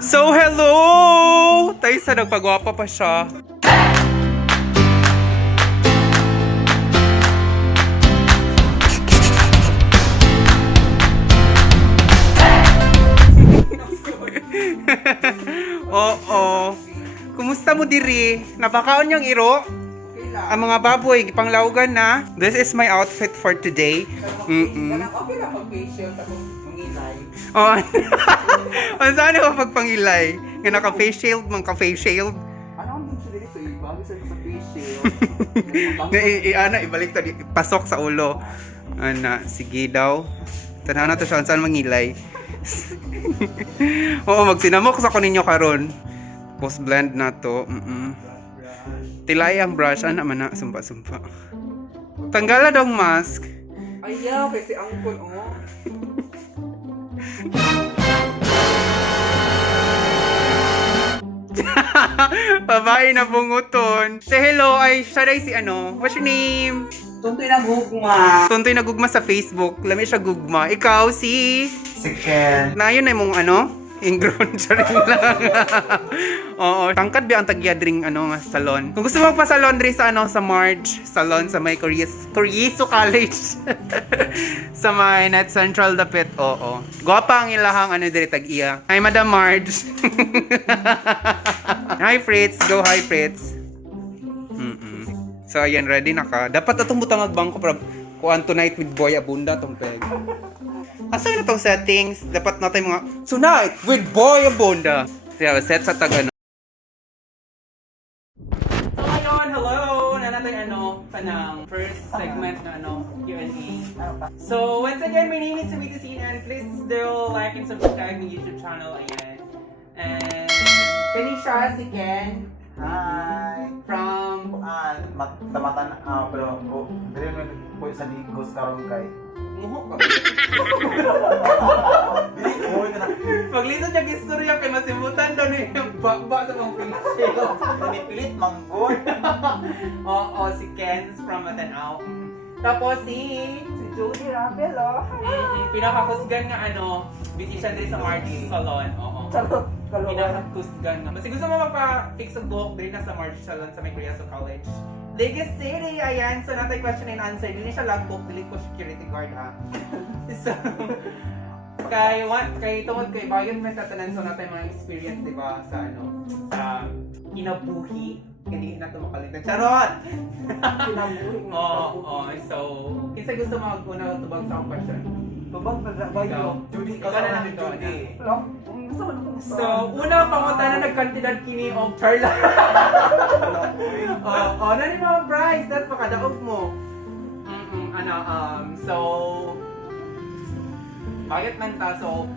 So, hello! Tayo sa nagpagwapa pa siya. Oo. Kumusta mo diri? Napakaon yung iro? Ang mga baboy, panglaugan na. This is my outfit for today. Mm-mm. Okay Oh. Ang saan ako pagpangilay? Nga naka-face shield, mang ka-face shield. Ano ang dito? Sa sa facial. Nga i- i- ana, ibalik to, pasok sa ulo. Ana, sige daw. Tanaw na to siya, saan mangilay. Oo, magsinamok sa ko ninyo karon. Post blend na to. Mm-mm. Tilay ang brush, ana man na, sumpa-sumpa. Tanggala daw mask. Ayaw, kasi angkon oh. Babae na bunguton. Say hello, ay dahil si ano. What's your name? Tuntoy na gugma. Tuntoy na gugma sa Facebook. Lami siya gugma. Ikaw si... Si Ken. Na yun ay mong ano? Ingrown siya rin lang. Oo. Tangkad ba ang tagyadring ano nga salon? Kung gusto mo pa salon rin sa ano sa Marge salon sa may Koreas Koryeso College. sa may Net Central Dapit. Oo. Gwapa ang ilahang ano diri tag iya. Hi Madam Marge. hi Fritz, go hi Fritz. Mm-mm. So ayan ready na ka. Dapat atong butang magbangko para kuan tonight with Boy Abunda tong peg. Asa na tong settings? Dapat natin mga Tonight with Boy Abunda. Kaya set sa tag ano. So ayun, hello! Na natin ano, panang first segment na ano, Q&A. So once again, my name is Sumita Sin and please do like and subscribe my YouTube channel. Ayan. And siya si Ken Hi! from Ah, mat tamatan ah pero oh, dire mo ko sa ligos karon kay. Muho ka. Paglisan niya istorya kay masimutan daw ni baba sa mga pinagsiyo. pinipilit manggod. Oo, si Ken's from Matanao. Tapos si... Si Judy Rapel oh. Pinakakusgan nga ano, busy siya din sa Margie Salon. Oo. Charot. Pinakakusgan nga. Kasi gusto mo magpa-fix ang buhok din na sa Margie Salon sa may College. Vegas City, ayan. So, natay question and answer. Dili siya logbook, dili ko security guard ha. so, kay what kay tungod kay bayon man tatanan so natay mga experience di ba sa ano sa kinabuhi hindi na to makalimutan charot Kinabuhi. Oo, oo. So, kinsa gusto mo maguna tubag sa question? Tubag na Ikaw. bayo. Judy Ikaw ka na lang ikaw Judy. Kung gusto na So, una pangunta na nagkantidad kini og Charla. Oo, oh, na ni mga prize, dat pakadaog mo. Mm ano, um, so, bayot man ta, so,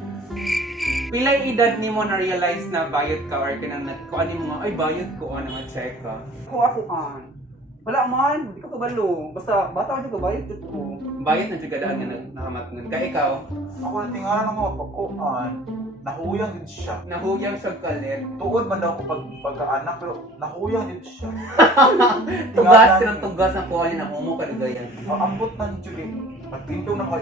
pilay edad ni mo na-realize na bayot ka or kanang nat ko ani mo ay bayot ko, ano nga check ka. Kung ako kan. Wala man, hindi ko kabalo. Basta bata ko kabayot ko. Bayot na juga daan nga nag- nakamat nun. Ka ikaw, Ako na tingalan ng mga pagkuan. Nahuyang din siya. nahuyang siya kalit. Tuod man daw ko pag pagkaanak pero nahuyang din siya. Tugas ka ng tugas ng kuha na mo ka gayan. Ang ambot na ni Judy. Magtindog na ko.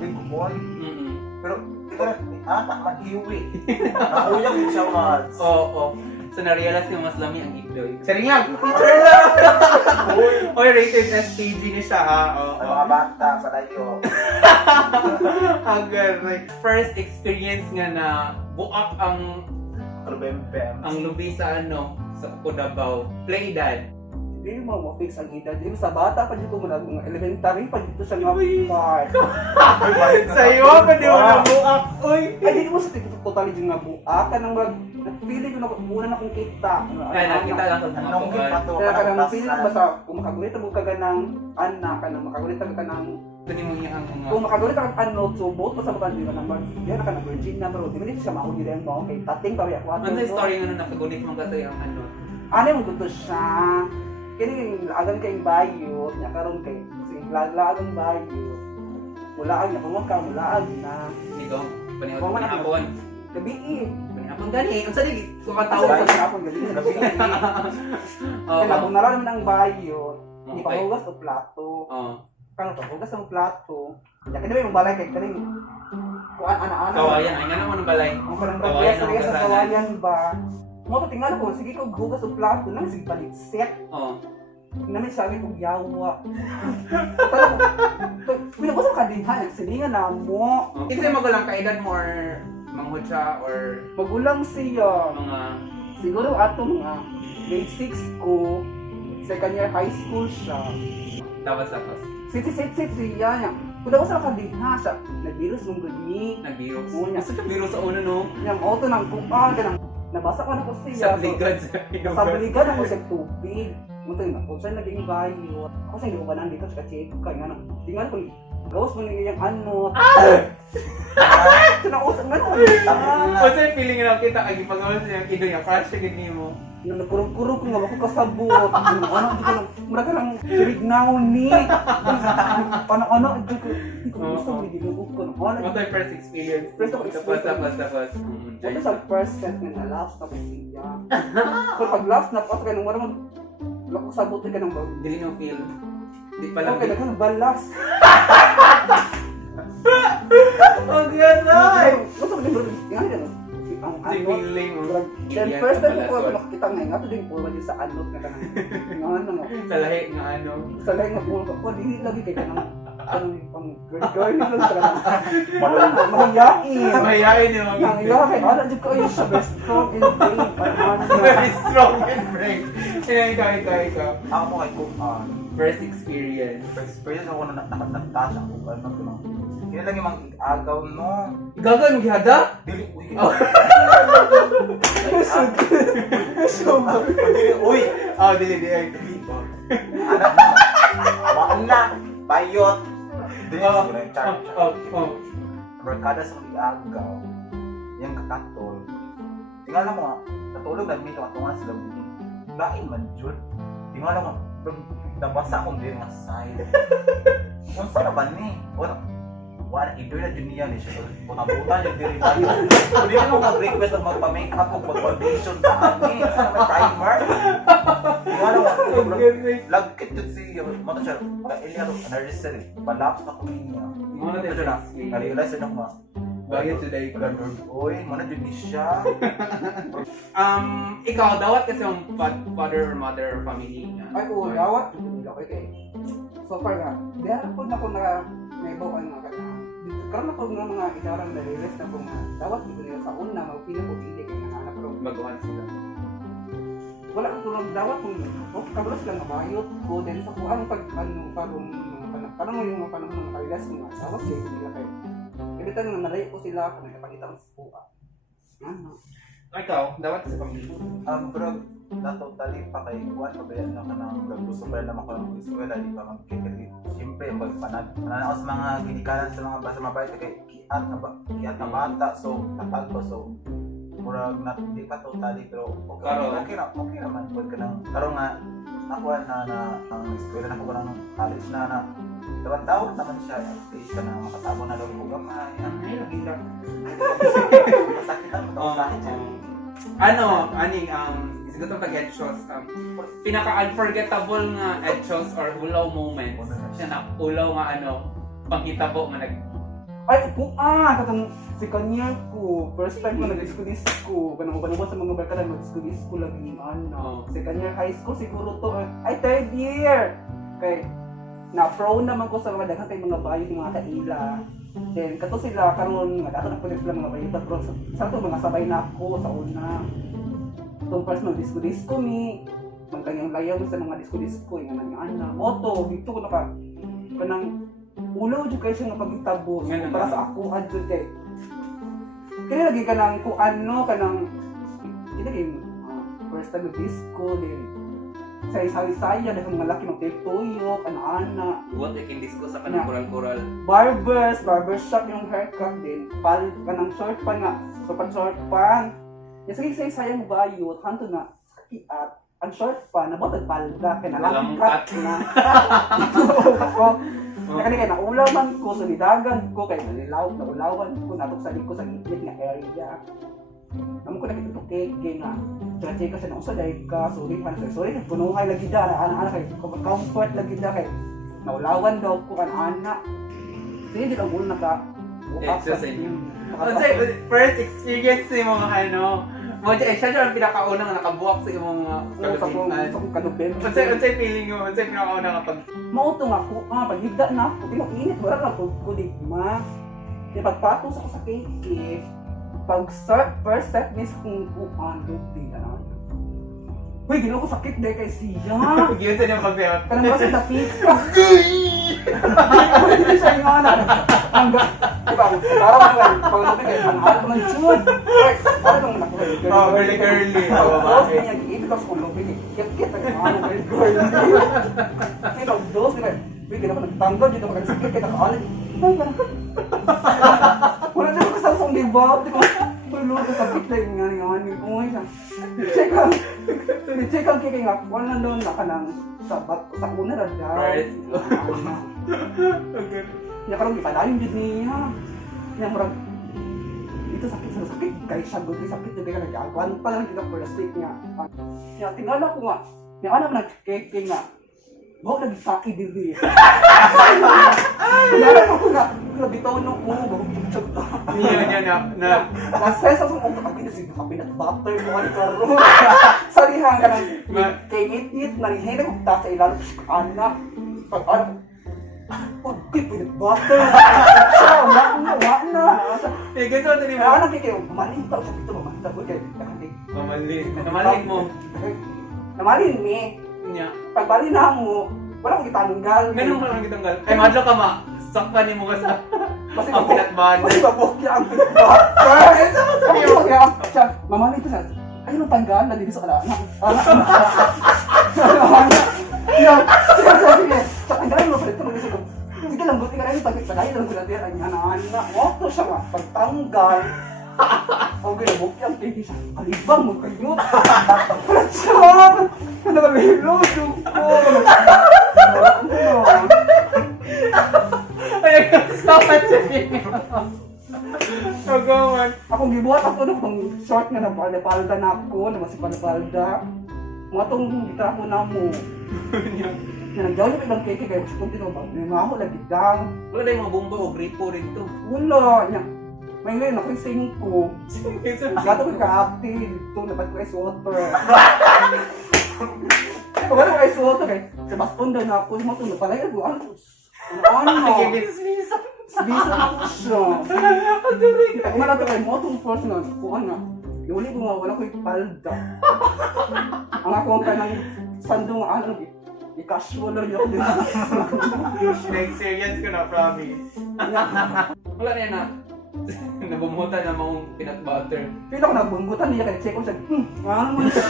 Ko boy. Mm Pero ito na, anak man iwi. Nahuyang din siya Mads. Oo, oo. So, na-realize mo mas lami ang igloy. Sarinyag! Teacher lang! Oy, rated SPG ni siya ha. Oo. Ang mga bata, palayo. Agar, like, first experience nga na buak ang Kalbempem. ang lubi sa ano, sa Kudabaw. Play dad. Hindi mo ma-fix ang edad. Hindi sa bata pa dito mo na mga elementary pa dito sa nga Uy. part. Sa'yo, pa di mo na buak. Uy! Ay, di mo sa tito totally yung nga buak. Kanang mag... Napili ko na muna na kong kita. Ay, nakita lang sa mga Anong buwan. gipato Kaya ka kanang ng napili ko basta kung makagulit mo ka ganang anak ka nang makagulit ka nang Pwede mo niya ang mga... kung makagulit ka ano subot pa sa mga di ka number yan ka na virgin na bro di mo dito siya mauni din mo kay tating pa ya Ano sa story nga na nakagunit mo kasi ang ano? ano mo gusto siya kini agan kay bayot nya karon kay sige laglagan bayot mula ang nakumag ka mula ang na Kuha mo man ni ako. Apon. gabi Panihapon gani. Ang salig, tawag sukatawa sa sa... kapon gabi Gabi. Oo. kaya kung naraman ang bayot hindi pa Okay. hugas o plato Oo. kano to hugas ang plato ya kaya yung balay kay kaning kuan ana ana. Kawayan, ay nga naman ang balay. Ang parang Kawayan bagay ang sa kawayan ba? Mo tingnan ko sige ko hugas og plato nang sige palit set. Oo. Nami sabi kong yawa. Parang pinabasa ka din ha, siningan na mo. Kasi magulang ka edad mo or manghod siya or Magulang siya. mga Siguro ato mga grade 6 ko, second year high school siya. tapos tapos Sit sit sit sit siya niya. Kuda ko sa kadingha siya. Nagvirus mong gani. nag-virus. Gusto siya virus sa uno no? Yang auto ng kuan kanang nabasa ko na ko siya. Sa bligad. Sa balikan ako sa tubig. Muto na kung saan naging bayo. Ako sa hindi ko ba nandito sa check kay nga nang tingnan ko gawas mo niyang ano. Sa nausap nga naman. Kasi feeling na kita ay ipagawa sa yung kido niya. Crush siya gini mo. Nung nagkurong-kurong ko nga ako kasabot. Ano ano di ko nang mura ka nang sirignaw ni. Ano ano di ko gusto mo di ko ko. Ano Ano yung first experience? First Tapos experience. tapos tapos. Ito sa first set nga na last na ko siya. Pero pag last na ko ka nang mura mag Lako sabot ka nang. Dili mo feel. Di pa lang. Okay, daghang balas. Oh, gano'n! Ay, gusto ko din bro. Tingnan niyo. Ang ano. feeling mo. Then first time ko kapalasot. ako nakita nga nga din po din sa kanang. Nga ano nga. Sa lahi nga ano. Sa lahi nga po ko dili lagi kay kanang pang girl girl ni lang sa kanang. Mahiyain. Mahihain yung mga Ang iya kay ala jud ko yung sa best strong in brain. Ano Very strong and brave. Kaya ikaw, ikaw, ikaw. Ako mo kay Kuan. First experience. Experience ako na nakatagtas ako kung ano ko Kaya lang yung mga agaw no. Gagan mo gihada? Dili, uy. Oh. Dili, uy. Oh, dili, dili. Mo. Mauna. Bayot. Dili, yung char. oh, oh. Barkada sa mga agaw. Yung kakatol. Tingnan mo. Natulog na dito at tunga sila mga Lain man, Jud. Tingnan mo. Nabasa akong din nga side. Kung saan na ba ni? Wala. Wala, idoy na dyan niya ni siya. Buta-buta yung diri tayo. Hindi mo mag-request ang magpa-makeup o mag-foundation sa amin. Saan may primer? Tingnan mo. Lagkit yun siya. Mata siya. Kailya ro. Narisel. Palaps na ko niya. Ano na Ito na. Na-realize na ako Bagay today. Ganun. Uy, mana dyan siya. Um, ikaw, dawat kasi yung fa- father or mother or family. Ay ko dawat okay kay. So far nga, diha po na ko na may bawa nga kana. Karon ako nga mga idarang na release na ko nga dawat ko nila sa una magpili ko pili kay nahanap pero Baguhan sila. wala ko tulog dawat kung oh kabros lang mabayot ko din sa kuan pag ano mga panahon karong yung mga panahon ng kaligas ko nga dawat kay nila kay Kaya tanong na nalay ko sila kung nagpakita ko sa kuha. Ano? Ikaw, dawat sa family. Ang bro, na totally pa kay Juan, pabayaan lang ka ng vlog. Gusto pa rin naman ko ng eskwela, di pa magkikili. Siyempre, yung pagpanag. Nanan ako sa mga ginikanan sa mga basa mabait kay kiat na, ba, kiat na bata. So, tatag ko. So, murag na, di pa totally, pero okay, Karon. okay, na, okay naman. Pwede ka nang, karon nga, ako na, na, ang eskwela na ako ng college na, na, Tawang taon naman siya, at least ka na makatabo na daw ko gamay. Ay, lagi lang. Masakit Um, masakit siya. um, ano, aning, um, isigot ang tag-headshots, um, pinaka-unforgettable nga headshots or ulaw moments. Siya na, ulaw nga ano, pangkitabo nga nag, Ay, po ah, katong si kanya ko. First time ko nag-disco-disco. Kanang uban sa mga barkada nag-disco-disco lagi ano. Oh. Si kanya high school siguro to. eh. Ay, third year. Kay na pro naman ko sa mga daghang kay mga bayo mga kaila. Then kato sila karon nga dato na pud sila mga bayo pero sa, sa to mga sabay na ako sa una. Itong first mag disco disco ni ang kanyang layaw sa mga disco disco nga nang ana. Moto dito ko naka kanang ulo jud kay siya nga pagitabo para na. sa ako adjud kay kaya lagi ka nang kung ano ka nang kay ah, first time disco din sa isay-saya dahil mga laki magtuyok ana-ana what we can discuss sa kanang kural-kural. barbers, barbershop yung haircut din. Pal, kanang short pan nga. So, pan short pan. Yung sige say sayang bayot, hanto na sakiat. Ang short pan, nabotag palda, nalangkat cut. na. ko. Kaya kaya naulaw man ko, sa nidagan ko, kaya nalilaw, naulawan ko, natok sa ko sa gitlit nga area. Naman ko nakita ito keke nga. Tsaka-tsaka siya na usa dahil ka, sorry man sir, sorry, punuhay lagi da, ana-ana kay, comfort lagi da kay, naulawan daw ko kan ana. Sige, di lang ulo naka. Unsay first experience ni mga ano, mo eh siya ang pinakauna nga nakabuwak sa imong Sa kong kalubitan. sa kong kanubin. Unsay unsay feeling mo? Unsay pinakauna nga pag Mauto nga ako, ah, paghigda na ako, pinuinit, wala na po kuligma. Di pagpatong sa ko sa cake, pag start, first step ni sa kong kuan, lubi, ano. Uy, ginawa ko sakit dahil kay siya. Giyon sa niyang pagdayon. Kanang ba sa dakit? Hindi siya yung anak. Ang ga... Diba, sa taraw mo pag lubi kayo, ang alam man jud. Ano nung nakuha? Oh, girly girly. Oh, Tapos babae. niya, ako kung lubi. Kit-kit, ang ano, girly girly. Kaya dos, ba? Uy, ginawa ko nagtanggal dito, magkasakit, kaya nakaalit. Wala na ako kasama kong libab, di Tulo ko sakit lang nga nga ni Uy, sa check ang check ang kiki nga wala na doon na kanang sa bat sa una ra daw. Right. Nya karon gipadayon jud niya. Nya murag ito sakit sa sakit kay siya gud sakit jud kay nagagwan pa lang kita plastic niya. Nya tingala ko nga. Nya ana man kiki nga. Mo lagi saki diri. Nya ko nga grabe taw no ko bagong Niya niya na na Nasesa sa mga kapatid na sige kapinat butter mo ang karo. Sarihan ka ng kay ngit-ngit na hihila ko ta sa ilalim anak. Pag ano Pag kay pinat butter. Siya, wala na, wala na. Eh, ganito ito ni Kaya mo. ano kay kayo, maling tao sa dito, maling tao kay kakati. Mamali. Namalik mo. Namalin mi. Niya. Pag bali na mo, wala ko gitanggal. Ganun ka lang kitanggal. Ay, madlo ka ma. Sakpan ni mo ka sa Kasi ang pinatbahan. Kasi mabok niya ang pinat butter. Ako siya, kaya siya, mamali ito siya. Ang tanggal na dito sa kala. Anak, anak, anak. Yan, siya sabi niya, sa tanggalin mo pala ito, mag-isip ko, Sige lang, buti ka rin, pag pagkain lang ko natin, ay anak, Oto siya nga, pagtanggal. Ang ginabok niya, ang mo kayo. Wala siya, ano ka bihilo, yung ko. Ano? Ay, sakpan siya. Agawan. Akong gibuhat ako no kung short nga na palda na ako, na masip palda. Mga tong gitra ko na mo. Na nagjaw yung ibang keke kaya kung tinubag. May mga ako lagi dang. Wala na yung mga bumbo o gripo rin to. Wala niya. May ngayon ako yung singko. Gato ko ka-ate. Dito napat ko ice water. Pag ano ko ice water eh. Sa baston daw na ako. Mga tunod pala yun. Ano? Ano? Nagibinis-binis. Bisa ako siya. Kaya nga nato kay mo itong first nga, kuha nga. Yung ko nga, wala ko yung palda. Ang ako ang kanang sando nga, ano, i-casual lang yun. Na-experience ko na, promise. Wala na yan na. Nabumutan na mong peanut butter. Pila ko nagbunggutan niya kay check ko siya, hmm, ano man siya.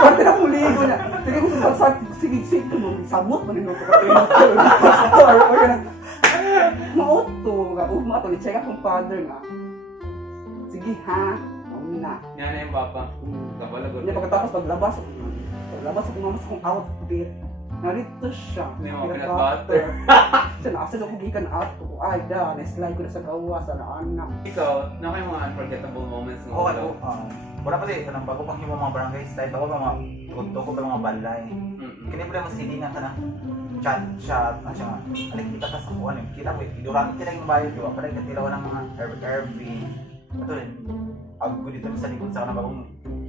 Pwede na kong ligo niya. Sige ko sa sag, sige, sige mo, sabot mo nino ko kayo. Or, or, Mauto, nga, oh, mga to, check akong father nga. Sige ha, mauna na. Yan na yung papa. Hmm. Kabalagot. Hindi pagkatapos paglabas, paglabas ako naman sa kong outfit. Narito siya. May mga Peanut peanut butter. Siya nasa ako gikan ato. Ay da, na-slide ko na sa gawa sa naanak. Ikaw, na kayo mga unforgettable moments mo? Oo, ano, ah, wala pa din, kanang bago pang himo mga barangay style, bago pa mga tuto pa mga balay. Mm-mm. Kini pala mo silingan ka na chat chat ano siya nga alik kita ka sa kuan eh kita ko idurang kita yung bayo di ba pala kita tilawan ng mga herb herby ato rin agud dito sa likod sa kanang bagong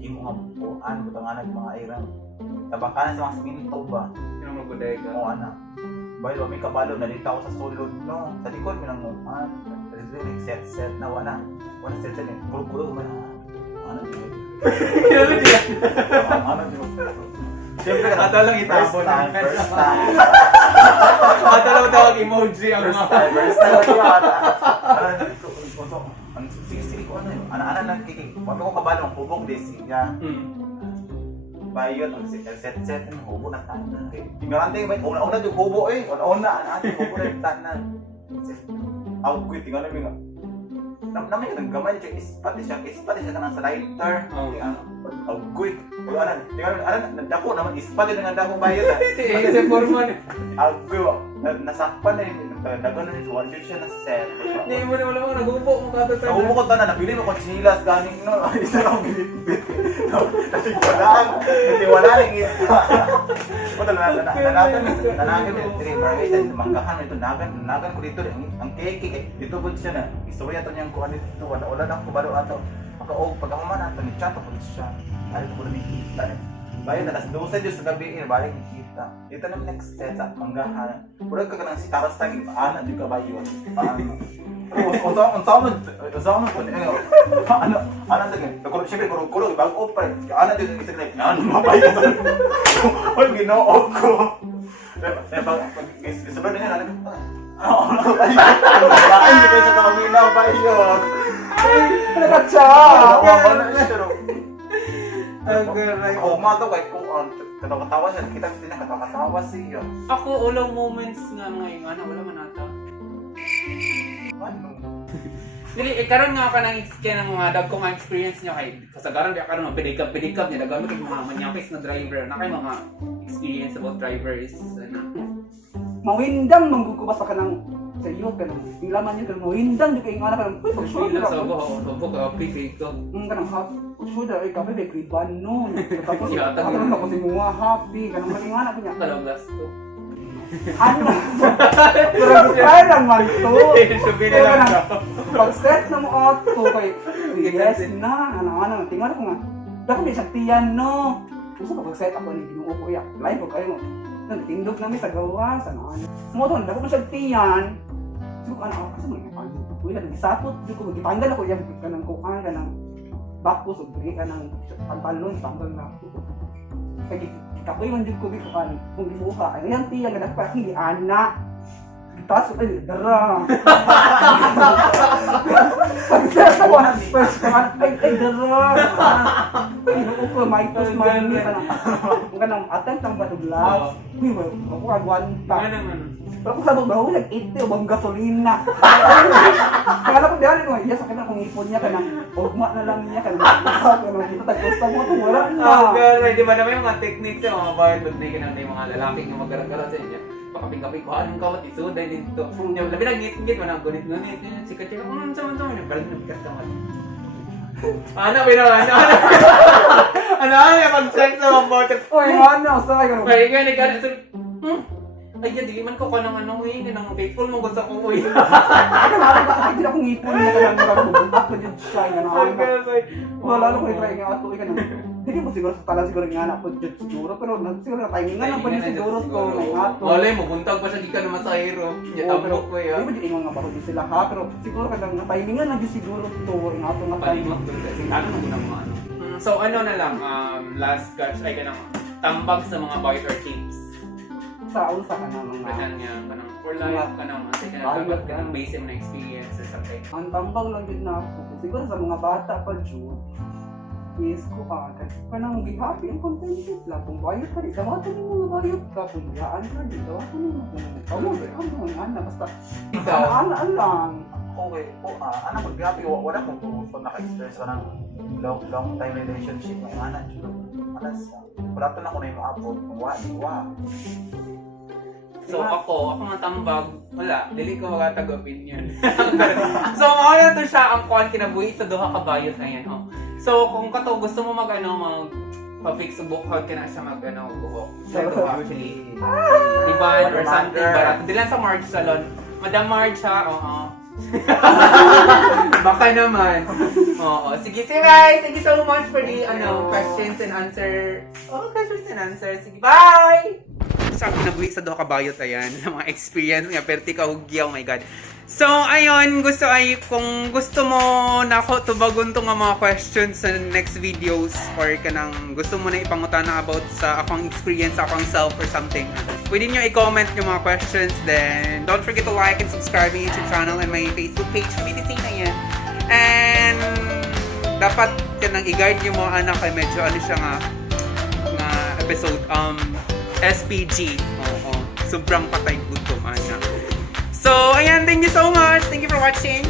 himo nga bukuan butangan mga iran tabakanan sa mga siminto ba mo bodega? mo ana bayo may kabalo nalitaw sa sulod no sa likod mo nang muan like set set na wala wala set set kulo kulo man ano di Kailan niya? ano di Siyempre, Ato lang first itapon. time, first time. Ato lang tawag emoji ang First mga... time, first time lagi yung ata. Ano, ano, ano, sige, sige ko ano yun. Ano, ano lang, kiki. Wag ko kabalo, ang hubog di siya. Mm. Bayot, ang set, set, ang hubo na tanan. Ignorante, ba? Una-una yung hubo eh. Una-una, ano, yung hubo na tanan. Aw, kuy, tingnan namin nga. Nam namin yung gamay niya, ispat siya, ispat siya ka sa lighter. Oh. Tingnan, aw, kuy. Wala na, tingnan namin, ano, nandako naman, ispat yun ang dako bayot ah. Si si Foreman. Aw, kuy, nasakpan na yun. Dagan na nito, one siya na set. Hindi mo na wala mo, nagupo mo ka Sa umo ko tanan, napili mo kung chilas ganing no. Isa lang lang. Kasi wala lang isa. O talaga na nanagan nanagan sa manggahan ito nagan nagan ko dito ang cake cake dito po siya na istorya to niyang kuan dito wala na ko baro ato makaog pag human ato ni chat po siya ay ko na kita bayan na tas 12 Diyos sa gabi eh balik kita dito na next set sa manggahan pura ka kanang si taras tagi ana di ka bayo paano Unsa unsa man unsa man ko ano ano ano sige ko syempre ko ko bago pa ana dito ni sige ano mabayo Oy, ginoo ko. Eh, pag isunod na yan, ano? Ano? Kain dito sa Kamila ba yun? Nagkatsa! Kawawa na siya, pero... Agaray. Ako, umato kay kung ano, katawa siya, nakita ko din na katawa siya. Ako, ulang moments nga ngayon, ano, wala man ata. Ano? Dili, eh, karon nga ka ng kaya ng mga dag kong experience niya kay kasagaran kaya karon mga pedicab niya dagamit kay mga manyakis na driver na kay mga experience about drivers ano. Mawindang manggugubas pa ka ng sa iyo ka ng ilaman yun ka ng mawindang di ka yung anak ka ng uy pag Sila shoulder sa ako bo, sa bo ka appreciate ko. ang ka ng happy shoulder ay kape may kriban nun. Tapos Yeah, ako tagay. lang ako si mga happy ka ng maling anak niya Kalaw gasto. ano? Pero kaya lang man to. Sabi na lang ka. pag set na mo auto kay Sige, yes na. Ano ano tingnan ko nga. Dako may saktiyan no? Gusto ko pag set ako ni Ginoo ko ya live ko kayo nagtindog na mi sa gawa sa ano. Mo to dako man saktiyan so ano ako kasi may ano wala nang sapot di ko gitanggal ako yang kanang kuan kanang bakos ug bigay kanang pantalon tanggal na ako kay kapoy man jud ko bi kuan kung gibuha ay yang tiyan kada pa hindi ana tas ay dara Pagsa ko na ay ay dara Ginoo ko may tos may ni sana ang kanang attempt ang baduglas Uy, well, ako kagwan pa. Pero kung sabog baho, nag-80 o bang gasolina. Kaya ko diyan ko, yes, akin akong ipon niya, kanang ugma na lang niya, kanang masak, kanang dito, tagpusta mo ito, wala na. Oh, girl, di ba naman yung mga techniques yung mga bar may ganun yung mga lalaki yung magara-gara sa inyo. Pakaping-kaping ko, anong kawat isuday dito. Yung labi na ngit-ngit, wala gunit-gunit, sikat-sikat, um, sama sama yung balik na bigas ka man. Ano, pero ano, ano, ano, ano, pag-check sa mga bottle. Uy, ano, sa akin. Kaya nga, so, hmm, ay, di man ko ka ng ano, eh, ng faithful mo gusto ko, eh. Ako na, ako kasi hindi akong ipon niya, kanang marag ako dyan siya, nga na, ano. ay, Wala na ko i-try nga ato, ika na. Hindi mo siguro sa talan siguro nga na po dyan siguro, pero na- siguro na timing nga lang pa niya siguro to, nga ato. Malay mo, buntag pa siya di ka naman sa hero. Pero tambok ko ya. Di ba di ingon nga bahod sila ha, pero siguro kadang na timingan na gyud siguro to, nga ato nga timing. Palimot doon kasi ano mo na mo ano. So ano na lang, um, last catch ay kanang tambag sa mga biter tips. Sa unsa ka na mga Kanang nga, kanang for life, kanang kasi kanang ka. kanang base na experience or something. ang tambang lang din na ako. Siguro sa mga bata pa jud. Yes ko ka. Kanang be happy and contented lang. Kung bayot ka rin, dawatan mo mga bayot ka. Kung yaan ka rin, dawatan mo mga Amo, amo, ang ana. Basta, Ikaw, ana, ana lang. Okay, po, ah, anak, mag-happy, wa- wala kong kung naka-experience ka ng long, long time relationship, may anak, sure. Alas, wala to na ko na yung maabot, kung wa, di wa. So ako, ako nga tambag, wala, dili ko magatag opinion. so mao to siya ang kuan kinabuhi sa duha ka bayot na yan. Oh. So kung kato gusto mo mag ano mag pa-fix sa buhok ka na siya mag ano buhok. Sa duha actually. Diban or something barato. Di lang sa Marge Salon. Madam Marge ha, oo. Baka naman. Oo. Sige, sige guys. Thank you so much for the ano questions and answer. Oh, questions and answers. Sige, bye! Sa kinabuhi sa Doka Bayot, ayan. Mga experience nga, perti ka hugya, oh my God. So, ayun, gusto ay, kung gusto mo na ako tubagon to nga mga questions sa next videos or kanang gusto mo na ipangutana about sa akong experience, sa akong self or something, pwede nyo i-comment yung mga questions. Then, don't forget to like and subscribe my YouTube channel and my Facebook page. BTC na yan. And, dapat yan ang i-guide yung mga anak ay medyo ano siya nga, nga episode, um, SPG. Oo. Sobrang patay gutom, anak. So, ayan, thank you so much. Thank you for watching.